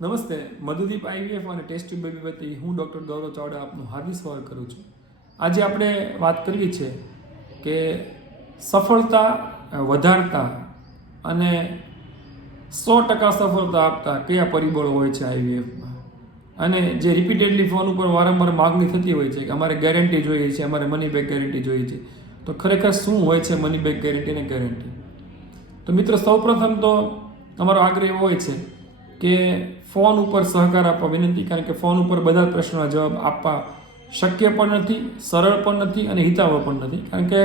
નમસ્તે, મધુદીપ આઈવીએફ અને test tube baby વતી હું ડૉક્ટર ગૌરવ ચાવડા આપનું હાર્દિક સ્વાગત કરું છું. આજે આપણે વાત કરવી છે કે સફળતા વધારતા અને 100% સફળતા આપતા કયા પરિબળો હોય છે આઈવીએફમાં, અને જે રિપીટેડલી ફોન ઉપર વારંવાર માગણી થતી હોય છે કે અમારે ગેરંટી જોઈએ છે, અમારે મની બેક ગેરંટી જોઈએ છે. તો ખરેખર શું હોય છે મની બેક ગેરંટી અને ગેરંટી? તો મિત્રો, સૌપ્રથમ તો તમારો આગ્રહ એવો હોય છે કે ફોન ઉપર સહકાર આપવા વિનંતી, કારણ કે ફોન ઉપર બધા પ્રશ્નોના જવાબ આપવા શક્ય પણ નથી, સરળ પણ નથી અને હિતાવહ પણ નથી, કારણ કે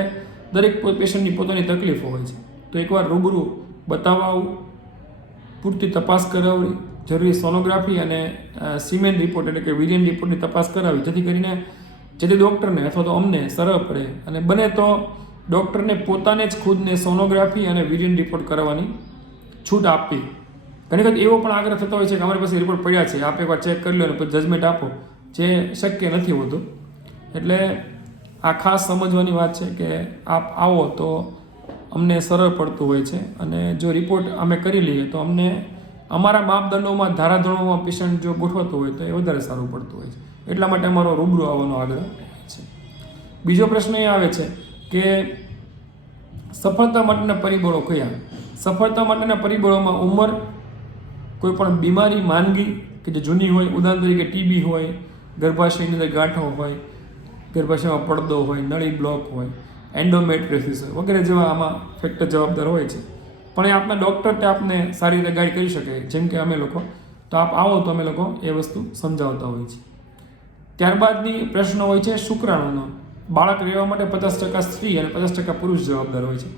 દરેક પેશન્ટની પોતાની તકલીફો હોય છે. તો એકવાર રૂબરૂ બતાવવા આવું, પૂરતી તપાસ કરાવવી, જરૂરી સોનોગ્રાફી અને સિમેન રિપોર્ટ એટલે કે વિરિયન રિપોર્ટની તપાસ કરાવી, જેથી કરીને જે તે ડૉક્ટરને અથવા તો અમને સરળ પડે, અને બને તો ડૉક્ટરને પોતાને જ ખુદને સોનોગ્રાફી અને વિરિયન રિપોર્ટ કરાવવાની છૂટ આપવી. ઘણી વખત એવો પણ આગ્રહ થતો હોય છે કે અમારી પાસે રિપોર્ટ પડ્યા છે, આપ એકવાર ચેક કરી લો અને પછી જજમેન્ટ આપો, જે શક્ય નથી હોતું. એટલે આ ખાસ સમજવાની વાત છે કે આપ આવો તો અમને સરળ પડતું હોય છે, અને જો રિપોર્ટ અમે કરી લઈએ તો અમને અમારા માપદંડોમાં, ધારાધોરણોમાં પેશન્ટ જો ગોઠવતું હોય તો એ વધારે સારું પડતું હોય છે. એટલા માટે અમારો રૂબરૂ આવવાનો આગ્રહ છે. બીજો પ્રશ્ન એ આવે છે કે સફળતા માટેના પરિબળો કયા? સફળતા માટેના પરિબળોમાં ઉંમર, કોઈ પણ બીમારી, માંદગી કે જે જૂની હોય, ઉદાહરણ તરીકે ટીબી હોય, ગર્ભાશયની અંદર ગાંઠો હોય, ગર્ભાશયમાં પડદો હોય, નળી બ્લોક હોય, એન્ડોમેટ્રિયોસિસ હોય વગેરે જેવા આમાં ફેક્ટર જવાબદાર હોય છે. પણ એ આપના ડૉક્ટર તે આપને સારી રીતે ગાઈડ કરી શકે, જેમ કે અમે લોકો. તો આપ આવો તો અમે લોકો એ વસ્તુ સમજાવતા હોઈએ છીએ. ત્યારબાદની પ્રશ્ન હોય છે શુક્રાણુનો. બાળક રહેવા માટે 50% સ્ત્રી અને 50% પુરુષ જવાબદાર હોય છે.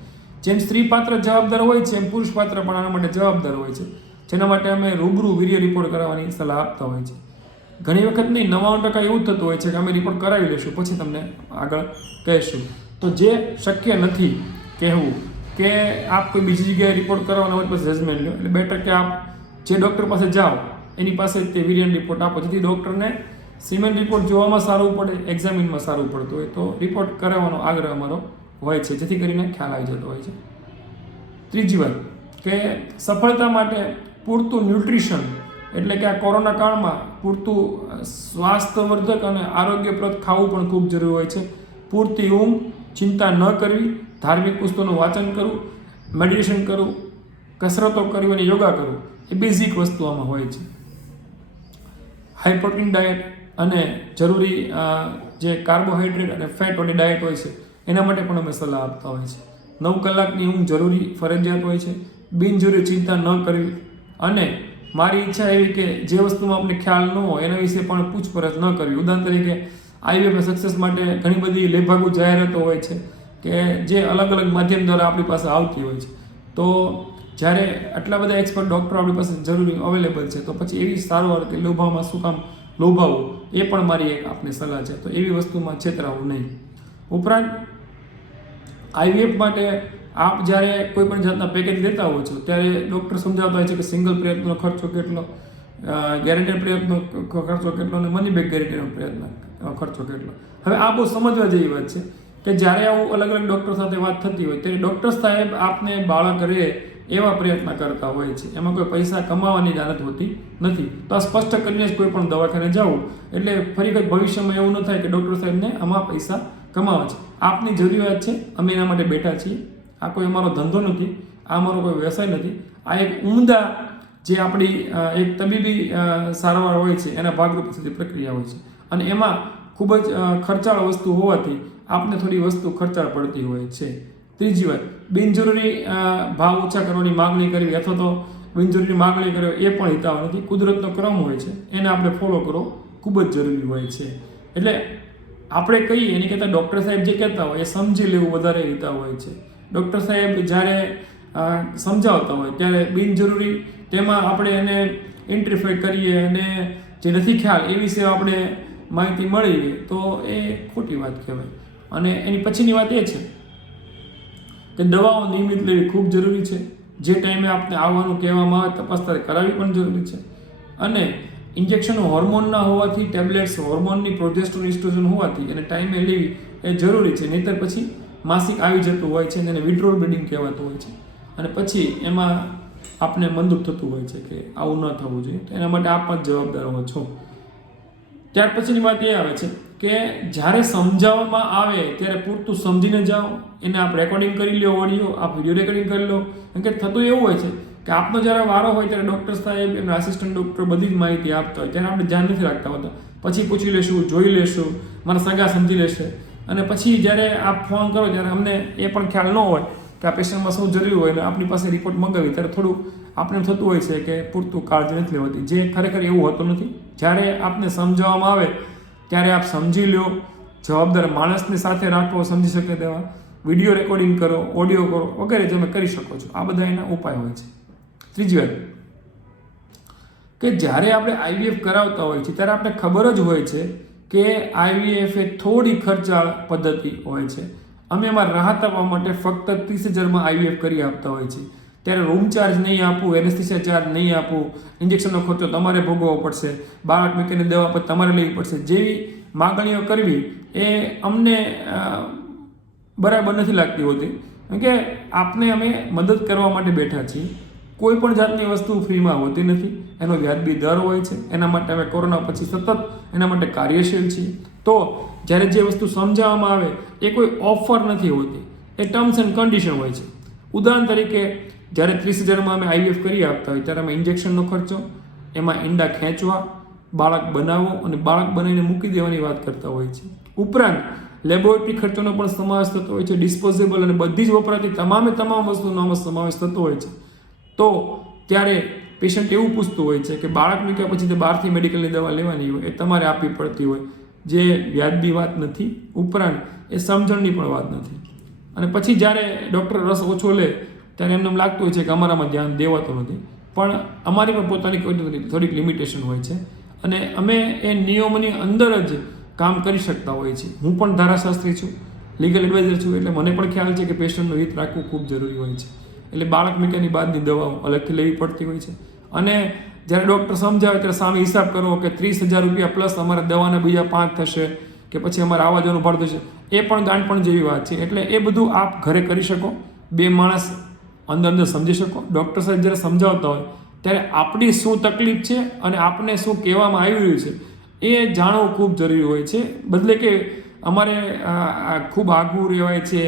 જેમ સ્ત્રી પાત્ર જવાબદાર હોય છે, એમ પુરુષ પાત્ર પણ આના માટે જવાબદાર હોય છે, જેના માટે અમે રૂબરૂ વીર્ય રિપોર્ટ કરાવવાની સલાહ આપતા હોય છે. ઘણી વખત નહીં, 99% એવું થતું હોય છે કે અમે રિપોર્ટ કરાવી લઈશું, પછી તમને આગળ કહીશું. તો જે શક્ય નથી કહેવું કે આપ કોઈ બીજી જગ્યાએ રિપોર્ટ કરાવવાનો હોય પછી જજમેન્ટ લો, એટલે બેટર કે આપ જે ડૉક્ટર પાસે જાઓ એની પાસે તે વિરિયન રિપોર્ટ આપો, જેથી ડૉક્ટરને સિમેન રિપોર્ટ જોવામાં સારું પડે, એક્ઝામિનમાં સારું પડતું હોય તો રિપોર્ટ કરાવવાનો આગ્રહ અમારો હોય છે, જેથી કરીને ખ્યાલ આવી જતો હોય છે. ત્રીજી વાત કે સફળતા માટે પૂરતું ન્યુટ્રિશન, એટલે કે આ કોરોના કાળમાં પૂરતું સ્વાસ્થ્યવર્ધક અને આરોગ્યપ્રદ ખાવું પણ ખૂબ જરૂરી હોય છે. પૂરતી ઊંઘ, ચિંતા ન કરવી, ધાર્મિક પુસ્તકોનું વાંચન કરવું, મેડિટેશન કરવું, કસરતો કરવી અને યોગા કરવું, એ બેઝિક વસ્તુ આમાં હોય છે. હાઈ પ્રોટીન ડાયટ અને જરૂરી જે કાર્બોહાઈડ્રેટ અને ફેટવાળી ડાયટ હોય છે એના માટે પણ અમે સલાહ આપતા હોય છે. 9 કલાકની ઊંઘ જરૂરી ફરજિયાત હોય છે. બિનજરૂરી ચિંતા ન કરવી, અને મારી ઈચ્છા એવી કે જે વસ્તુમાં આપણે ખ્યાલ ન હોય એના વિશે પણ પૂછપરછ ન કરવી. ઉદાહરણ તરીકે આઈવીએફ સક્સેસ માટે ઘણી બધી લેભાગુ જાહેરાતો હોય છે કે જે અલગ અલગ માધ્યમ દ્વારા આપણી પાસે આવતી હોય છે. તો જ્યારે આટલા બધા એક્સપર્ટ ડૉક્ટરો આપણી પાસે જરૂરી અવેલેબલ છે, તો પછી એવી સારવાર કે લોભામાં શું કામ લોભાવવું, એ પણ મારી એક આપની સલાહ છે. તો એવી વસ્તુમાં છેતરાવું નહીં. ઉપરાંત આઈવીએફ માટે આપ જ્યારે કોઈ પણ જાતના પેકેજ લેતા હો છો ત્યારે ડૉક્ટર સમજાવતા હોય છે કે સિંગલ પ્રયત્નનો ખર્ચો કેટલો, ગેરંટેડ પ્રયત્નનો ખર્ચો કેટલો અને મની બેક ગેરંટીનો ખર્ચો કેટલો. હવે આ બહુ સમજવા જેવી વાત છે કે જ્યારે આવું અલગ અલગ ડૉક્ટર સાથે વાત થતી હોય ત્યારે ડૉક્ટર સાહેબ આપને બાળક રહે એવા પ્રયત્ન કરતા હોય છે. એમાં કોઈ પૈસા કમાવાની જાહેરાત હોતી નથી. તો આ સ્પષ્ટ કરીને જ કોઈ પણ દવાખાને જવું, એટલે ફરી વખત ભવિષ્યમાં એવું ન થાય કે ડૉક્ટર સાહેબને આમાં પૈસા કમાવા છે. આપની જરૂરિયાત છે, અમે એના માટે બેઠા છીએ. આ કોઈ અમારો ધંધો નથી, આ અમારો કોઈ વ્યવસાય નથી. આ એક ઉમદા જે આપણી એક તબીબી સારવાર હોય છે એના ભાગરૂપે થતી પ્રક્રિયા હોય છે, અને એમાં ખૂબ જ ખર્ચાળ વસ્તુ હોવાથી આપને થોડી વસ્તુ ખર્ચાળ પડતી હોય છે. ત્રીજી વાત, બિનજરૂરી ભાવ ઓછા કરવાની માગણી કરવી અથવા તો બિનજરૂરી માગણી કરવી એ પણ હિતાવ નથી. કુદરતનો ક્રમ હોય છે એને આપણે ફોલો કરવો ખૂબ જ જરૂરી હોય છે. એટલે આપણે કહીએ એની કરતાં ડૉક્ટર સાહેબ જે કહેતા હોય એ સમજી લેવું વધારે હિતાવ હોય છે. ડૉક્ટર સાહેબ જ્યારે સમજાવતા હોય ત્યારે બિનજરૂરી તેમાં આપણે એને ઇન્ટરફેર કરીએ અને જે નથી ખ્યાલ એ વિશે આપણે માહિતી મળી તો એ ખોટી વાત કહેવાય. અને એની પછીની વાત એ છે કે દવાઓ નિયમિત લેવી ખૂબ જરૂરી છે. જે ટાઈમે આપણે આવવાનું કહેવામાં આવે તપાસ તારે કરાવવી પણ જરૂરી છે. અને ઇન્જેક્શનો હોર્મોનના હોવાથી, ટેબ્લેટ્સ હોર્મોનની પ્રોજેસ્ટેરોન ઇસ્ટ્રોજન હોવાથી એને ટાઈમે લેવી એ જરૂરી છે. નહીંતર પછી માસિક આવી જતું હોય છે અને એને વિડ્રોલ બ્લીડિંગ કહેવાતું હોય છે, અને પછી એમાં આપને મનદુખ થતું હોય છે કે આવું ન થવું જોઈએ, તો એના માટે આપ જ જવાબદાર હો છો. ત્યાર પછીની વાત એ આવે છે કે જ્યારે સમજાવવામાં આવે ત્યારે પૂરતું સમજીને જાઓ. એને આપ રેકોર્ડિંગ કરી લો, ઓડિયો આપ વિડીયો રેકોર્ડિંગ કરી લો. કેમ કે થતું એવું હોય છે કે આપનો જ્યારે વારો હોય ત્યારે ડૉક્ટર સાહેબ, એમના આસિસ્ટન્ટ ડૉક્ટર બધી જ માહિતી આપતા હોય, ત્યારે આપણે ધ્યાન નથી રાખતા હોતા. પછી પૂછી લેશું, જોઈ લેશું, મારા સગા સમજી લેશે, અને પછી જ્યારે આપ ફોન કરો ત્યારે અમને એ પણ ખ્યાલ ન હોય કે આ પેશન્ટમાં શું જરૂરી હોય, અને આપણી પાસે રિપોર્ટ મંગાવી ત્યારે થોડું આપણે થતું હોય છે કે પૂરતું કાળજી નથી લેવાતી, જે ખરેખર એવું હોતું નથી. જ્યારે આપને સમજાવવામાં આવે ત્યારે આપ સમજી લો, જવાબદાર માણસની સાથે રાખો, સમજી શકે તેવા વિડીયો રેકોર્ડિંગ કરો, ઓડિયો કરો વગેરે તમે કરી શકો છો. આ બધા એના ઉપાય હોય છે. ત્રીજી વાત કે જ્યારે આપણે આઈવીએફ કરાવતા હોય છે ત્યારે આપણે ખબર જ હોય છે કે આઈવીએફ એ થોડી ખર્ચાળ પદ્ધતિ હોય છે. અમે એમાં રાહત આપવા માટે ફક્ત 30,000માં આઈવીએફ કરી આપતા હોય છે. ત્યારે રૂમ ચાર્જ નહીં આપવું, એનેસ્થેસિયા ચાર્જ નહીં આપવું, ઇન્જેક્શનનો ખર્ચો તમારે ભોગવવો પડશે, બાળક મૂકીને દવા પર તમારે લેવી પડશે, જેવી માગણીઓ કરવી એ અમને બરાબર નથી લાગતી હોતી. કેમ કે આપને અમે મદદ કરવા માટે બેઠા છીએ. કોઈ પણ જાતની વસ્તુ ફ્રીમાં હોતી નથી, એનો વ્યાજબી દર હોય છે. એના માટે અમે કોરોના પછી સતત એના માટે કાર્યશીલ છીએ. તો જ્યારે જે વસ્તુ સમજાવવામાં આવે એ કોઈ ઓફર નથી હોતી, એ ટર્મ્સ એન્ડ કન્ડિશન હોય છે. ઉદાહરણ તરીકે જ્યારે 30,000માં અમે આઈવીએફ કરી આપતા હોય ત્યારે અમે ઇન્જેક્શનનો ખર્ચો, એમાં ઈંડા ખેંચવા, બાળક બનાવવો અને બાળક બનાવીને મૂકી દેવાની વાત કરતા હોય છે. ઉપરાંત લેબોરેટરી ખર્ચોનો પણ સમાવેશ થતો હોય છે, ડિસ્પોઝેબલ અને બધી જ વપરાતી તમામ વસ્તુનો સમાવેશ થતો હોય છે. તો ત્યારે પેશન્ટ એવું પૂછતું હોય છે કે બાળક મૂક્યા પછી તે બહારથી મેડિકલની દવા લેવાની હોય, એ તમારે આપવી પડતી હોય, જે વ્યાજબી વાત નથી. ઉપરાંત એ સમજણની પણ વાત નથી. અને પછી જ્યારે ડૉક્ટર રસ ઓછો લે ત્યારે એમને એમ લાગતું હોય છે કે અમારામાં ધ્યાન દેવાતું નથી. પણ અમારી પણ પોતાની થોડીક લિમિટેશન હોય છે, અને અમે એ નિયમોની અંદર જ કામ કરી શકતા હોઈએ છીએ. હું પણ ધારાશાસ્ત્રી છું, લીગલ એડવાઇઝર છું, એટલે મને પણ ખ્યાલ છે કે પેશન્ટનું હિત રાખવું ખૂબ જરૂરી હોય છે. એટલે બાળક મૂક્યાની બાદની દવાઓ અલગથી લેવી પડતી હોય છે. અને જ્યારે ડૉક્ટર સમજાવે ત્યારે સામે હિસાબ કરો કે 30,000 રૂપિયા પ્લસ અમારે દવાના બીજા 5 થશે, કે પછી અમારે આવવા જવાનું ભાડું થશે, એ પણ ગાંઠપણ જેવી વાત છે. એટલે એ બધું આપ ઘરે કરી શકો, 2 માણસ અંદર સમજી શકો. ડૉક્ટર સાહેબ જ્યારે સમજાવતા હોય ત્યારે આપણી શું તકલીફ છે અને આપને શું કહેવામાં આવી રહ્યું છે એ જાણવું ખૂબ જરૂરી હોય છે. બદલે કે અમારે ખૂબ આઘું રહેવાય છે,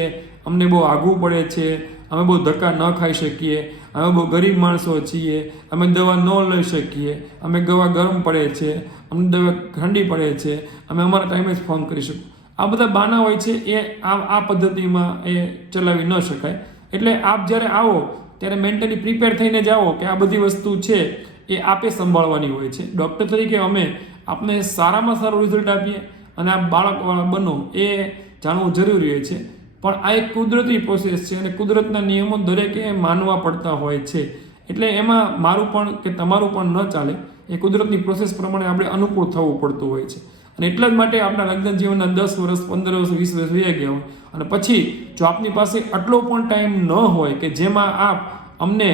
અમને બહુ આઘું પડે છે, અમે બહુ ધક્કા ન ખાઈ શકીએ, અમે બહુ ગરીબ માણસો છીએ, અમે દવા ન લઈ શકીએ, અમે દવા ગરમ પડે છે, અમને દવા ઠંડી પડે છે, અમે અમારા ટાઈમે જ ફોન કરી શકું. આ બધા બાના હોય છે, એ આ પદ્ધતિમાં એ ચલાવી ન શકાય. એટલે આપ જ્યારે આવો ત્યારે મેન્ટલી પ્રિપેર થઈને જ આવો કે આ બધી વસ્તુ છે એ આપે સંભાળવાની હોય છે. ડૉક્ટર તરીકે અમે આપને સારામાં સારું રિઝલ્ટ આપીએ અને આ બાળકવાળા બનો એ જાણવું જરૂરી હોય છે. પણ આ એક કુદરતી પ્રોસેસ છે અને કુદરતના નિયમો દરેકે માનવા પડતા હોય છે. એટલે એમાં મારું પણ કે તમારું પણ ન ચાલે. એ કુદરતની પ્રોસેસ પ્રમાણે આપણે અનુકૂળ થવું પડતું હોય છે. અને એટલા જ માટે આપણા લગ્ન જીવનના 10 વર્ષ, 15 વર્ષ, 20 વર્ષ વહી ગયા હોય, અને પછી જો આપની પાસે આટલો પણ ટાઈમ ન હોય કે જેમાં આપ અમને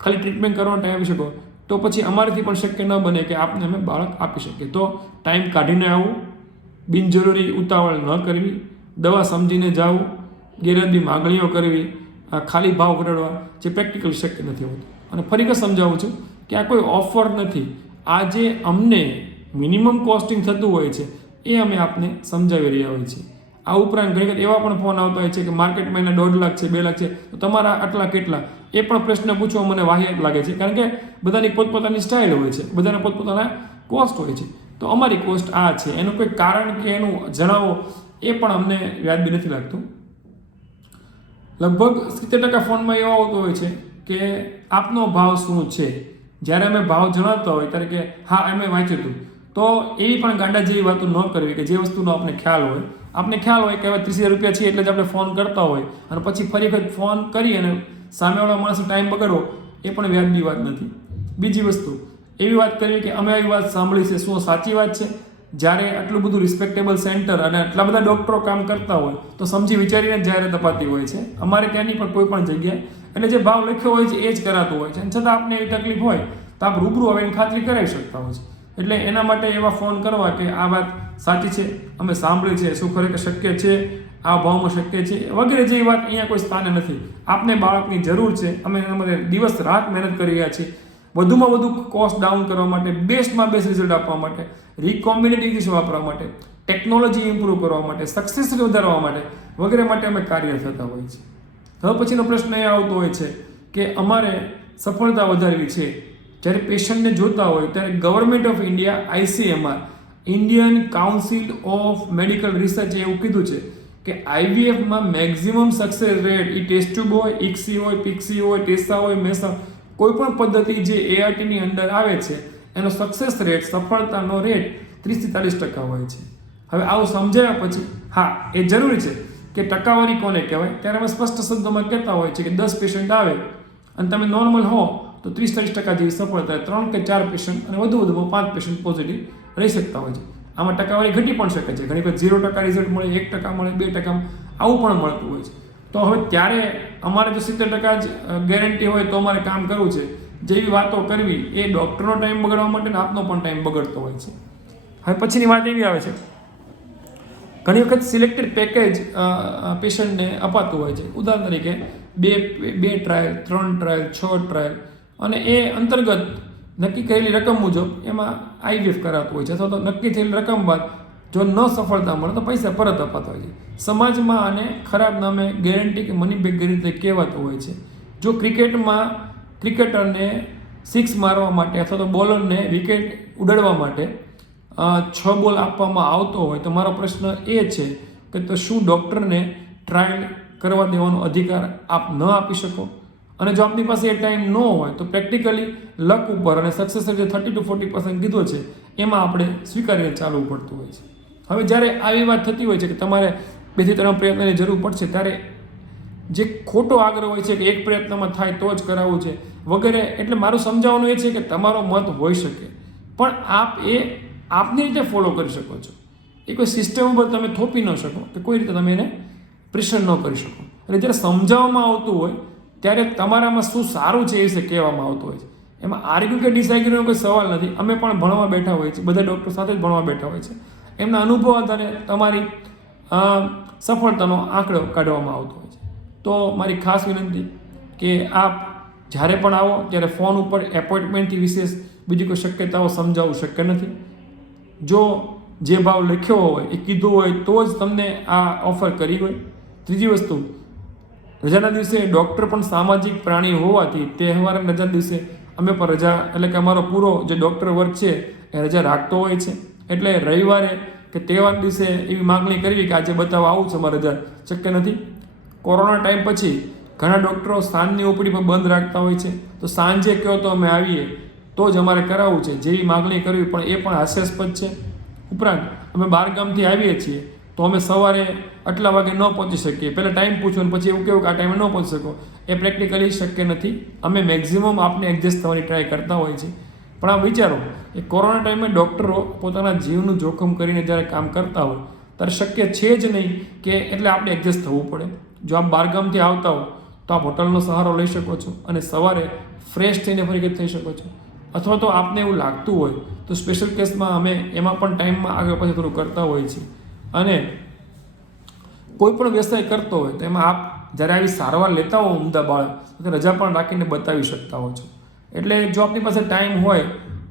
ખાલી ટ્રીટમેન્ટ કરવાનો ટાઈમ આપી શકો, તો પછી અમારાથી પણ શક્ય ન બને કે આપને અમે બાળક આપી શકીએ. તો ટાઈમ કાઢીને આવવું, બિનજરૂરી ઉતાવળ ન કરવી, દવા સમજીને જાવું, ગેરહાજરી માગણીઓ કરવી, ખાલી ભાવ ઘટાડવા, જે પ્રેક્ટિકલ શક્ય નથી હોતું. અને ફરી સમજાવું છું કે આ કોઈ ઓફર નથી. આ જે અમને મિનિમમ કોસ્ટિંગ થતું હોય છે એ અમે આપને સમજાવી રહ્યા હોઈએ છીએ. આ ઉપરાંત ઘણી વખત એવા પણ ફોન આવતા હોય છે કે માર્કેટમાં એના 1.5 લાખ છે, 2 લાખ છે, તો તમારા આટલા કેટલા, એ પણ પ્રશ્ન પૂછવો મને વાહિયાત લાગે છે. કારણ કે બધાની પોતપોતાની સ્ટાઇલ હોય છે, બધાના પોતપોતાના કોસ્ટ હોય છે. તો અમારી કોસ્ટ આ છે, એનું કોઈ કારણ કે એનું જણાવો એ પણ અમને વ્યાજબી નથી લાગતું. લગભગ 70% ફોનમાં એવા આવતો હોય છે કે આપનો ભાવ શું છે. જ્યારે અમે ભાવ જણાવતા હોય ત્યારે કે હા અમે વાંચ્યું હતું, તો એવી પણ ગાંડા જેવી વાતો ન કરવી કે જે વસ્તુનો આપણે ખ્યાલ હોય. આપને ખ્યાલ હોય કે હવે 30,000 રૂપિયા છે એટલે જ આપણે ફોન કરતા હોય, અને પછી ફરી વખત ફોન કરી અને સામેવાળા માણસનો ટાઈમ બગાડવો એ પણ વ્યાજબી વાત નથી. બીજી વસ્તુ એવી વાત કરવી કે અમે આવી વાત સાંભળી છે, શું સાચી વાત છે? જ્યારે આટલું બધું રિસ્પેક્ટેબલ સેન્ટર અને આટલા બધા ડૉક્ટરો કામ કરતા હોય તો સમજી વિચારીને જ જાહેરાત અપાતી હોય છે. અમારે ત્યાંની પણ કોઈ પણ જગ્યાએ એટલે જે ભાવ લખ્યો હોય છે એ જ કરાતું હોય છે. અને છતાં આપને એવી તકલીફ હોય તો આપ રૂબરૂ આવીને ખાતરી કરાવી શકતા હોય છે. એટલે એના માટે એવા ફોન કરવા કે આ વાત સાચી છે, અમે સાંભળી છે, શું ખરેખર શક્ય છે, આ ભાવમાં શક્ય છે વગેરે જેવી વાત અહીંયા કોઈ સ્થાને નથી. આપને બાળકની જરૂર છે, અમે એના માટે દિવસ રાત મહેનત કરી રહ્યા છીએ વધુમાં વધુ કોસ્ટ ડાઉન કરવા માટે, બેસ્ટમાં બેસ્ટ રિઝલ્ટ આપવા માટે, રિકોમ્બિનેટિવ ઇંગ્લિશ વાપરવા માટે, ટેકનોલોજી ઇમ્પ્રૂવ કરવા માટે, સક્સેસ વધારવા માટે વગેરે માટે અમે કાર્ય થતા હોઈએ છીએ. હવે પછીનો પ્રશ્ન એ આવતો હોય છે કે અમારે સફળતા વધારવી છે. જ્યારે પેશન્ટને જોતા હોય ત્યારે government of India ICMR Indian council of medical રિસર્ચે એવું કીધું છે કે IVFમાં મેક્સિમમ સક્સેસ રેટ એ ટેસ્ટ ટ્યુબ હોય, ICSI હોય, PICSI હોય, ટેસા હોય, મેસા કોઈ પણ પદ્ધતિ જે ARTની અંદર આવે છે એનો સક્સેસ રેટ, સફળતાનો રેટ 30-40% હોય છે. હવે આવું સમજાવ્યા પછી હા એ જરૂરી છે કે ટકાવારી કોને કહેવાય, ત્યારે અમે સ્પષ્ટ શબ્દોમાં કહેતા હોય છે કે 10 પેશન્ટ આવે અને તમે નોર્મલ હો તો 30-40% જેવી સફળતા, 3 કે 4 પેશન્ટ અને વધુમાં 5 પેશન્ટ પોઝિટિવ રહી શકતા હોય છે. આમાં ટકાવારી ઘટી પણ શકે છે, ઘણી વખત 0% રિઝલ્ટ મળે, 1% મળે, 2% આવું પણ મળતું હોય છે. તો હવે ત્યારે અમારે જો 70% જ ગેરંટી હોય તો અમારે કામ કરવું છે, જેવી વાતો કરવી એ ડૉક્ટરનો ટાઈમ બગાડવા માટે ને આપનો પણ ટાઈમ બગડતો હોય છે. હવે પછીની વાત એવી આવે છે, ઘણી વખત સિલેક્ટેડ પેકેજ પેશન્ટને અપાતું હોય છે. ઉદાહરણ તરીકે 2 ટ્રાયલ, 3 ટ્રાયલ, 6 ટ્રાયલ અને એ અંતર્ગત નક્કી કરેલી રકમ મુજબ એમાં IVF કરાતું હોય છે, અથવા તો નક્કી થયેલી રકમ બાદ જો ન સફળતા મળે તો પૈસા પરત અપાતા હોય છે. સમાજમાં આને ખરાબ નામે ગેરંટી કે મની બેક ગેરંટી કહેવાતું હોય છે. જો ક્રિકેટમાં ક્રિકેટરને 6 મારવા માટે અથવા તો બોલરને વિકેટ ઉડાડવા માટે 6 બોલ આપવામાં આવતો હોય તો મારો પ્રશ્ન એ છે કે તો શું ડૉક્ટરને ટ્રાયલ કરવા દેવાનો અધિકાર આપ ન આપી શકો? અને જો આપની પાસે એ ટાઈમ ન હોય તો પ્રેક્ટિકલી લક ઉપર અને સક્સેસ જે 30-40% કીધો છે એમાં આપણે સ્વીકારીને ચાલવું પડતું હોય છે. હવે જ્યારે આવી વાત થતી હોય છે કે તમારે 2-3 પ્રયત્નની જરૂર પડશે ત્યારે જે ખોટો આગ્રહ હોય છે કે એક પ્રયત્નમાં થાય તો જ કરાવવું છે વગેરે, એટલે મારું સમજાવવાનું એ છે કે તમારો મત હોઈ શકે પણ આપ એ આપની રીતે ફોલો કરી શકો છો. એ કોઈ સિસ્ટમ ઉપર તમે થોપી ન શકો કે કોઈ રીતે તમે એને પ્રેશર ન કરી શકો. એટલે જ્યારે સમજાવવામાં આવતું હોય ત્યારે તમારામાં શું સારું છે એ વિશે કહેવામાં આવતું હોય છે. એમાં આર્ગ્યુ કે ડિસઆર્ગ્યુનો કોઈ સવાલ નથી. અમે પણ ભણવા બેઠા હોય છે, બધા ડૉક્ટર સાથે જ ભણવા બેઠા હોય છે. એમના અનુભવ આધારે તમારી સફળતાનો આંકડો કાઢવામાં આવતો હોય છે. તો મારી ખાસ વિનંતી કે આપ જ્યારે પણ આવો ત્યારે ફોન ઉપર એપોઇન્ટમેન્ટથી વિશેષ બીજી કોઈ શક્યતાઓ સમજાવવું શક્ય નથી. જો જે ભાવ લખ્યો હોય એ કીધું હોય તો જ તમને આ ઓફર કરી હોય. ત્રીજી વસ્તુ, રજાના દિવસે ડૉક્ટર પણ સામાજિક પ્રાણી હોવાથી તહેવાર રજા દિવસે અમે પણ રજા, એટલે કે અમારો પૂરો જે ડૉક્ટર વર્ગ છે એ રજા રાખતો હોય છે. એટલે રવિવારે કે તહેવાર દિવસે એવી માગણી કરવી કે આજે બતાવવા આવું છે અમારે રજા શક્ય નથી. કોરોના ટાઈમ પછી ઘણા ડૉક્ટરો સાંજની ઓપીડી પર બંધ રાખતા હોય છે, તો સાંજે કહો તો અમે આવીએ તો જ અમારે કરાવવું છે જેવી માગણી કરવી પણ એ પણ હાસ્યાસ્પદ છે. ઉપરાંત અમે બહારગામથી આવીએ છીએ તો અમે સવારે આટલા વાગે ન પહોંચી શકીએ, પહેલાં ટાઈમ પૂછો અને પછી એવું કહેવું કે આ ટાઈમે ન પહોંચી શકો, એ પ્રેક્ટિકલી શક્ય નથી. અમે મેક્ઝિમમ આપને એડજસ્ટ થવાની ટ્રાય કરતા હોઈએ છીએ. પણ આ વિચારો એ કોરોના ટાઈમે ડૉક્ટરો પોતાના જીવનું જોખમ કરીને જ્યારે કામ કરતા હોય ત્યારે શક્ય છે જ નહીં કે એટલે આપણે એડજસ્ટ થવું પડે. જો આપ બહારગામથી આવતા હો તો આપ હોટલનો સહારો લઈ શકો છો અને સવારે ફ્રેશ થઈને ફરી થઈ શકો છો. અથવા તો આપને એવું લાગતું હોય તો સ્પેશિયલ કેસમાં અમે એમાં પણ ટાઈમમાં આગળ પાછળ થોડું કરતા હોઈએ છીએ. અને કોઈ પણ વ્યવસાય કરતો હોય તો એમાં આપ જ્યારે આવી સારવાર લેતા હો ઉમદા બાળક તો રજા પણ રાખીને બતાવી શકતા હો છો. એટલે જો આપની પાસે ટાઈમ હોય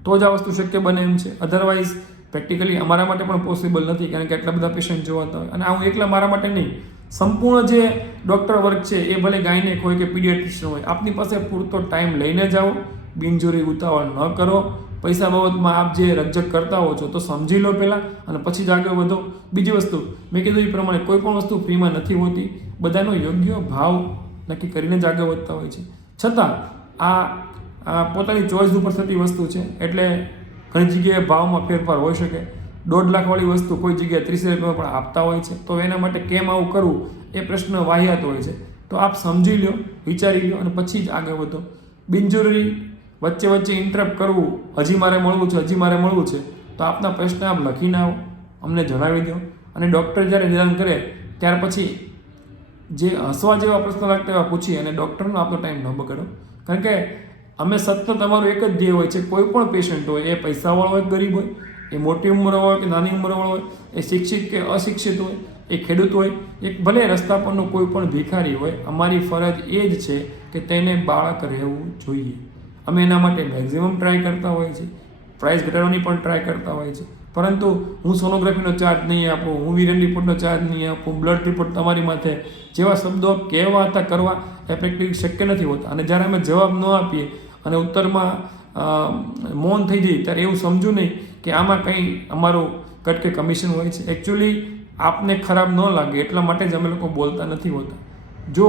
તો જ આ વસ્તુ શક્ય બને એમ છે. અધરવાઇઝ પ્રેક્ટિકલી અમારા માટે પણ પોસિબલ નથી, કારણ કે આટલા બધા પેશન્ટ જોવાતા હોય. અને આ હું એકલા મારા માટે નહીં, સંપૂર્ણ જે ડૉક્ટર વર્ગ છે એ ભલે ગાયનેક હોય કે પીડિયાટ્રિશિયન હોય, આપની પાસે પૂરતો ટાઈમ લઈને જાઓ, બિનજરૂરી ઉતાવળ ન કરો. પૈસા બાબતમાં આપ જે રકઝક કરતા હો છો તો સમજી લો પહેલાં અને પછી જ આગળ વધો. બીજી વસ્તુ મેં કીધું એ પ્રમાણે કોઈ પણ વસ્તુ ફ્રીમાં નથી હોતી, બધાનો યોગ્ય ભાવ નક્કી કરીને જ આગળ વધતા હોય છે. છતાં આ પોતાની ચોઈસ ઉપર થતી વસ્તુ છે, એટલે ઘણી જગ્યાએ ભાવમાં ફેરફાર હોઈ શકે. 1.5 લાખવાળી વસ્તુ કોઈ જગ્યાએ 30 રૂપિયામાં પણ આપતા હોય છે. તો એના માટે કેમ આવું કરવું એ પ્રશ્ન વાહિયાત હોય છે. તો આપ સમજી લો, વિચારી લો અને પછી જ આગળ વધો. બિનજરૂરી વચ્ચે ઇન્ટરપ્ટ કરવું, હજી મારે મળવું છે તો આપના પ્રશ્ન આપ લખીને આવો, અમને જણાવી દો. અને ડૉક્ટર જ્યારે નિદાન કરે ત્યાર પછી જે હસવા જેવા પ્રશ્ન લાગતા એવા પૂછી અને ડૉક્ટરનો આપણો ટાઈમ ન બગાડો. કારણ કે અમે સતત અમારું એક જ ધ્યેય હોય છે, કોઈ પણ પેશન્ટ હોય એ પૈસાવાળો હોય કે ગરીબ હોય, એ મોટી ઉંમરવાળો હોય કે નાની ઉંમરવાળો હોય, એ શિક્ષિત કે અશિક્ષિત હોય, એ ખેડૂત હોય, એક ભલે રસ્તા પરનો કોઈ પણ ભિખારી હોય, અમારી ફરજ એ જ છે કે તેને બાળક રહેવું જોઈએ. અમે એના માટે મેક્ઝિમમ ટ્રાય કરતા હોઈએ છીએ, પ્રાઇસ ઘટાડવાની પણ ટ્રાય કરતા હોઈએ છીએ. પરંતુ હું સોનોગ્રાફીનો ચાર્જ નહીં આપું, હું વિરન રિપોર્ટનો ચાર્જ નહીં આપું, બ્લડ રિપોર્ટ તમારી માથે જેવા શબ્દો કહેવા હતા કરવા એ પ્રેક્ટિકલી શક્ય નથી હોતા. અને જ્યારે અમે જવાબ ન આપીએ અને ઉત્તરમાં મૌન થઈ જઈએ ત્યારે એવું સમજુ નહીં કે આમાં કંઈ અમારું કટ કે કમિશન હોય છે. એકચ્યુઅલી આપને ખરાબ ન લાગે એટલા માટે જ અમે લોકો બોલતા નથી હોતા. જો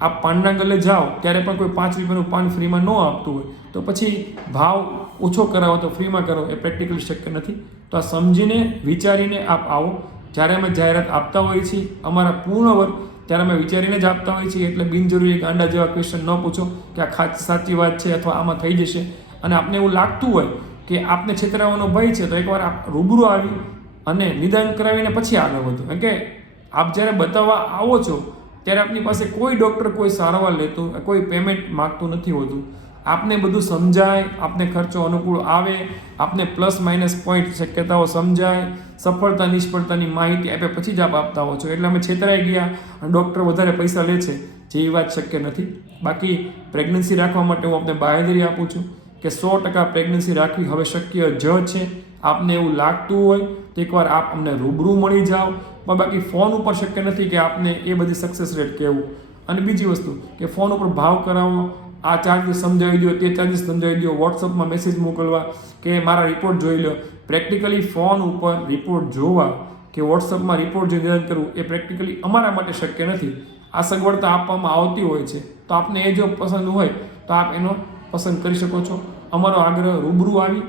આપ પાનના ગલે જાઓ ત્યારે પણ કોઈ 5 રૂપિયાનું પાન ફ્રીમાં ન આપતું હોય તો પછી ભાવ ઓછો કરાવો તો ફ્રીમાં કરો એ પ્રેક્ટિકલી શક્ય નથી. તો આ સમજીને વિચારીને આપ આવો. જ્યારે અમે જાહેરાત આપતા હોઈએ છીએ અમારા પૂર્ણ વર્ગ ત્યારે અમે વિચારીને જ આપતા હોઈએ છીએ. એટલે બિનજરૂરી ગાંડા જેવા ક્વેશ્ચન ન પૂછો કે આ સાચી વાત છે અથવા આમાં થઈ જશે. અને આપને એવું લાગતું હોય કે આપને છેતરાવાનો ભય છે તો એકવાર આપ રૂબરૂ આવી અને નિદાન કરાવીને પછી આગળ વધો. કારણ કે આપ જ્યારે બતાવવા આવો છો ત્યારે આપની પાસે કોઈ ડૉક્ટર કોઈ સારવાર લેતું, કોઈ પેમેન્ટ માગતું નથી હોતું. આપને બધું સમજાય, આપને ખર્ચો અનુકૂળ આવે, આપને પ્લસ માઇનસ પોઈન્ટ શક્યતાઓ સમજાય, સફળતા નિષ્ફળતાની માહિતી આપે પછી જ આપ આપતા હો છો. એટલે અમે છેતરાઈ ગયા અને ડૉક્ટર વધારે પૈસા લે છે જેવી વાત શક્ય નથી. બાકી પ્રેગ્નન્સી રાખવા માટે હું આપને બાંહેધરી આપું છું કે 100% પ્રેગ્નન્સી રાખવી હવે શક્ય જ છે. આપને એવું લાગતું હોય તો એકવાર આપ અમને રૂબરૂ મળી જાઓ, પણ બાકી ફોન ઉપર શક્ય નથી કે આપને એ બધી સક્સેસ રેટ કહેવું. અને બીજી વસ્તુ કે ફોન ઉપર ભાવ કરાવો, આ ચાર્જીસ સમજાવી દો, તે ચાર્જીસ સમજાવી દો, વોટ્સઅપમાં મેસેજ મોકલવા કે મારા રિપોર્ટ જોઈ લો. પ્રેક્ટિકલી ફોન ઉપર રિપોર્ટ જોવા કે વોટ્સઅપમાં રિપોર્ટ જોઈ નિદાન કરવું એ પ્રેક્ટિકલી અમારા માટે શક્ય નથી. આ સગવડતા આપવામાં આવતી હોય છે તો આપને એ જો પસંદ હોય તો આપ એનો પસંદ કરી શકો છો. અમારો આગ્રહ રૂબરૂ આવી,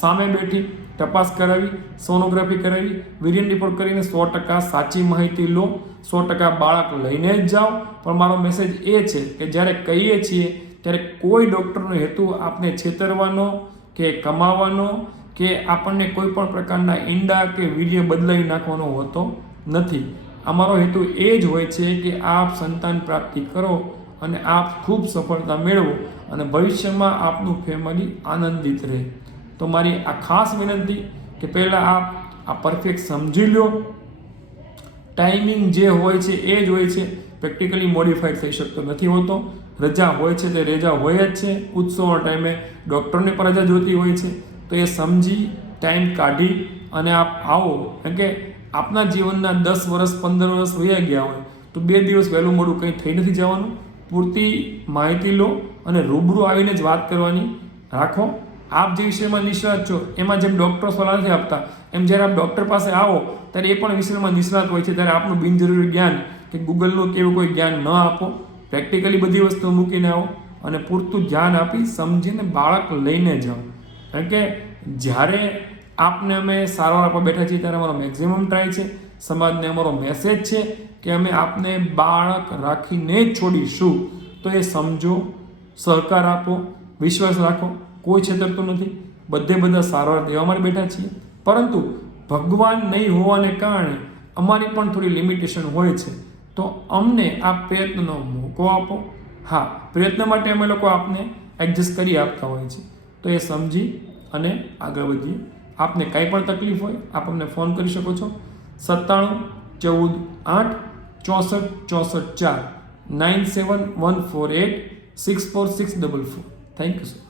સામે બેઠી તપાસ કરાવી, સોનોગ્રાફી કરાવી, વિરિયન રિપોર્ટ કરીને 100% સાચી માહિતી લો, 100% બાળક લઈને જ જાઓ. પણ મારો મેસેજ એ છે કે જ્યારે કહીએ છીએ ત્યારે કોઈ ડૉક્ટરનો હેતુ આપને છેતરવાનો કે કમાવાનો કે આપણને કોઈ પણ પ્રકારના ઈંડા કે વીર્ય બદલાવી નાખવાનો હોતો નથી. અમારો હેતુ એ જ હોય છે કે આપ સંતાન પ્રાપ્તિ કરો અને આપ ખૂબ સફળતા મેળવો અને ભવિષ્યમાં આપનું ફેમિલી આનંદિત રહે. તો મારી આ ખાસ વિનંતી કે પહેલાં આપ આ પરફેક્ટ સમજી લો. ટાઈમિંગ જે હોય છે એ જ હોય છે, પ્રેક્ટિકલી મોડિફાઈડ થઈ શકતો નથી હોતો. રજા હોય છે તે રજા હોય જ છે. ઉત્સવના ટાઈમે ડૉક્ટરને પણ રજા જોતી હોય છે. તો એ સમજી ટાઈમ કાઢી અને આપ આવો. કારણ કે આપના જીવનના 10 વર્ષ 15 વર્ષ વયા ગયા હોય તો 2 દિવસ વહેલું મોડું કંઈ થઈ નથી જવાનું. પૂરતી માહિતી લો અને રૂબરૂ આવીને જ વાત કરવાની રાખો. આપ જે વિષયમાં નિષ્ણાત છો એમાં જેમ ડૉક્ટર સલાહ નથી આપતા એમ જ્યારે આપ ડૉક્ટર પાસે આવો ત્યારે એ પણ વિષયમાં નિષ્ણાત હોય છે. ત્યારે આપનું બિનજરૂરી જ્ઞાન કે ગૂગલનું કે એવું કોઈ જ્ઞાન ન આપો. પ્રેક્ટિકલી બધી વસ્તુઓ મૂકીને આવો અને પૂરતું ધ્યાન આપી સમજીને બાળક લઈને જાઓ. કારણ કે જ્યારે આપને અમે સારવાર આપવા બેઠા છીએ ત્યારે અમારો મેક્ઝિમમ ટ્રાય છે, સમાજને અમારો મેસેજ છે કે અમે આપને બાળક રાખીને જ છોડીશું. તો એ સમજો, સહકાર આપો, વિશ્વાસ રાખો. કોઈ છેતરતું નથી, બધા સારવાર દેવા માટે બેઠા છીએ. પરંતુ ભગવાન નહીં હોવાને કારણે અમારી પણ થોડી લિમિટેશન હોય છે. તો અમને આ પ્રયત્નનો મોકો આપો. હા, પ્રયત્ન માટે અમે લોકો આપને એડજસ્ટ કરી આપતા હોઈએ છીએ. તો એ સમજી અને આગળ વધીએ. આપને કાંઈ પણ તકલીફ હોય આપ અમને ફોન કરી શકો છો 97 14 8 64 64 4 97148 64644. Thank you sir.